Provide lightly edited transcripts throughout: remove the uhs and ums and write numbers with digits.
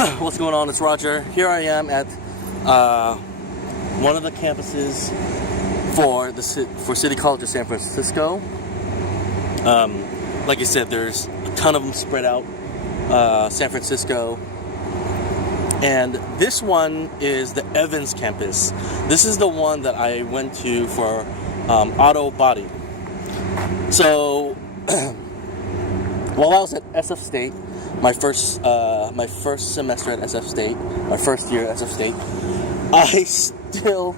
What's going on? It's Roger. Here I am at one of the campuses for City College of San Francisco. Like I said, there's a ton of them spread out San Francisco, and this one is the Evans campus. This is the one that I went to for auto body. So while I was at SF State, my first semester at SF State, my first year at SF State, I still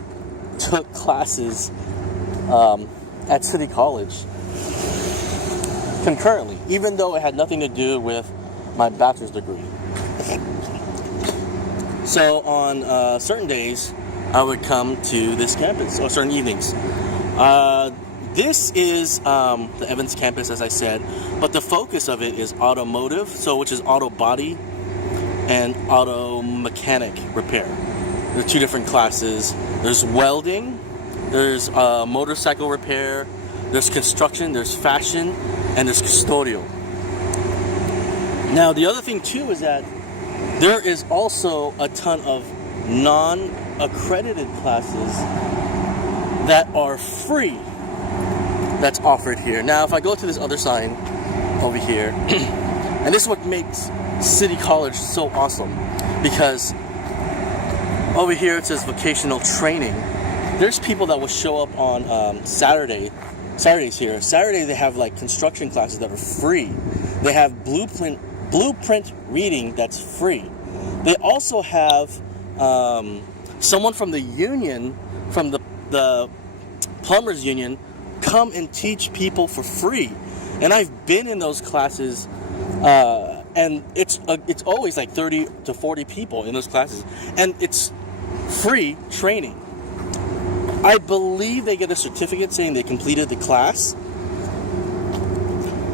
took classes at City College concurrently, even though it had nothing to do with my bachelor's degree. So on certain days, I would come to this campus, or certain evenings. This is the Evans campus, as I said, but the focus of it is automotive, which is auto body and auto mechanic repair. There are two different classes. There's welding, there's motorcycle repair, there's construction, there's fashion, and there's custodial. Now, the other thing too is that there is also a ton of non-accredited classes that are free that's offered here. Now, if I go to this other sign over here, and this is what makes City College so awesome, because over here it says Vocational Training. There's people that will show up on Saturdays here. Saturday they have like construction classes that are free. They have blueprint reading that's free. They also have someone from the union, from the plumbers union, come and teach people for free. And I've been in those classes, and it's always like 30 to 40 people in those classes, and it's free training. I believe they get a certificate saying they completed the class,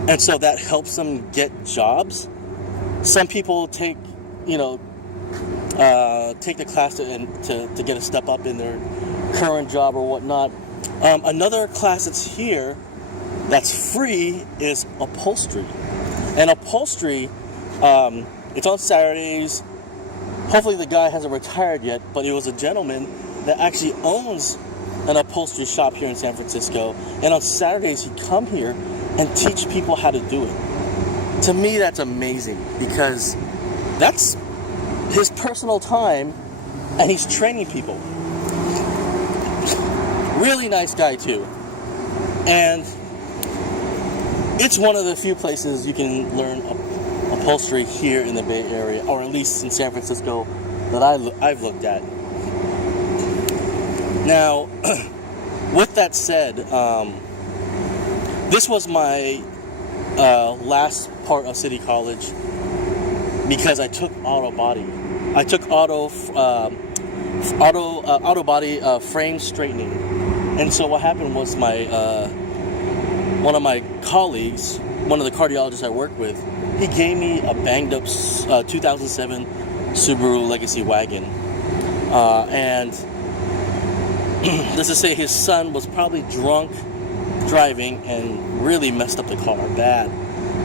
and so that helps them get jobs. Some people take the class to get a step up in their current job or whatnot. Another class that's here that's free is upholstery. And upholstery, it's on Saturdays. Hopefully the guy hasn't retired yet, but he was a gentleman that actually owns an upholstery shop here in San Francisco. And on Saturdays he'd come here and teach people how to do it. To me, that's amazing, because that's his personal time and he's training people. Really nice guy too. And it's one of the few places you can learn upholstery here in the Bay Area, or at least in San Francisco, that I've looked at. Now, with that said, this was my last part of City College, because I took auto body. I took auto body frame straightening. And so what happened was one of my colleagues, one of the cardiologists I work with, he gave me a banged up 2007 Subaru Legacy wagon. And let's just say his son was probably drunk driving and really messed up the car bad.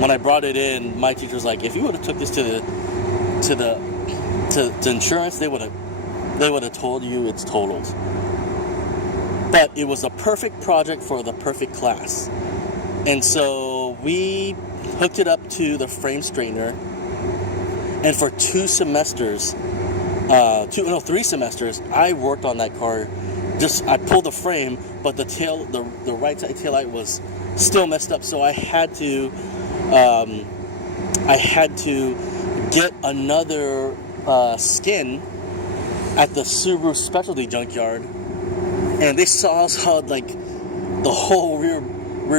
When I brought it in, my teacher was like, if you would have took this to insurance, they would have told you it's totaled. But it was a perfect project for the perfect class. And so we hooked it up to the frame straightener, and for 3 semesters, I worked on that car. I pulled the frame, but the right side tail light was still messed up, so I had to get another skin at the Subaru specialty junkyard. And they saw like the whole rear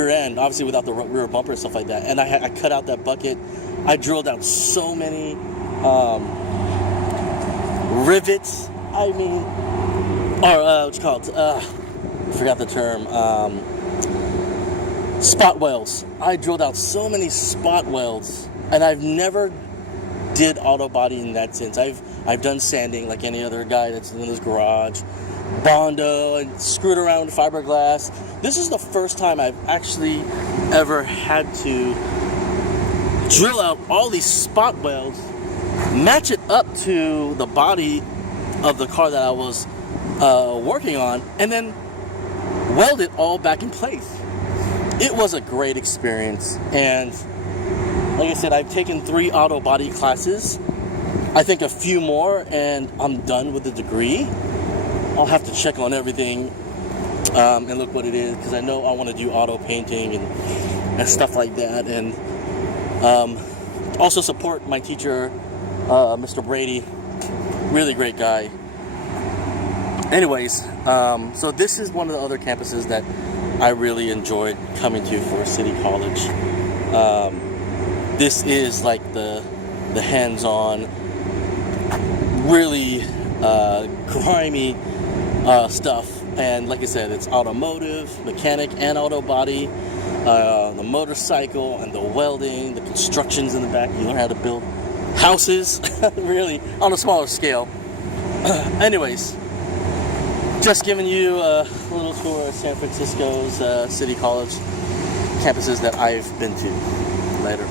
end, obviously without the rear bumper and stuff like that. And I cut out that bucket. I drilled out so many rivets. I forgot the term. Spot welds. I drilled out so many spot welds, and I've never did auto body in that sense. I've done sanding like any other guy that's in his garage. Bondo and screwed around with fiberglass. This is the first time I've actually ever had to drill out all these spot welds match it up to the body of the car that I was working on, and then weld it all back in place. It was a great experience, and like I said, I've taken 3 auto body classes. I think a few more and I'm done with the degree. I'll have to check on everything and look what it is, because I know I want to do auto painting and stuff like that, and also support my teacher, Mr. Brady. Really great guy. Anyways, so this is one of the other campuses that I really enjoyed coming to for City College. This is like the hands-on, really grimy stuff. And like I said, it's automotive, mechanic, and auto body. The motorcycle and the welding, the constructions in the back. You learn how to build houses, really, on a smaller scale. Anyways, just giving you a little tour of San Francisco's City College campuses that I've been to. Later.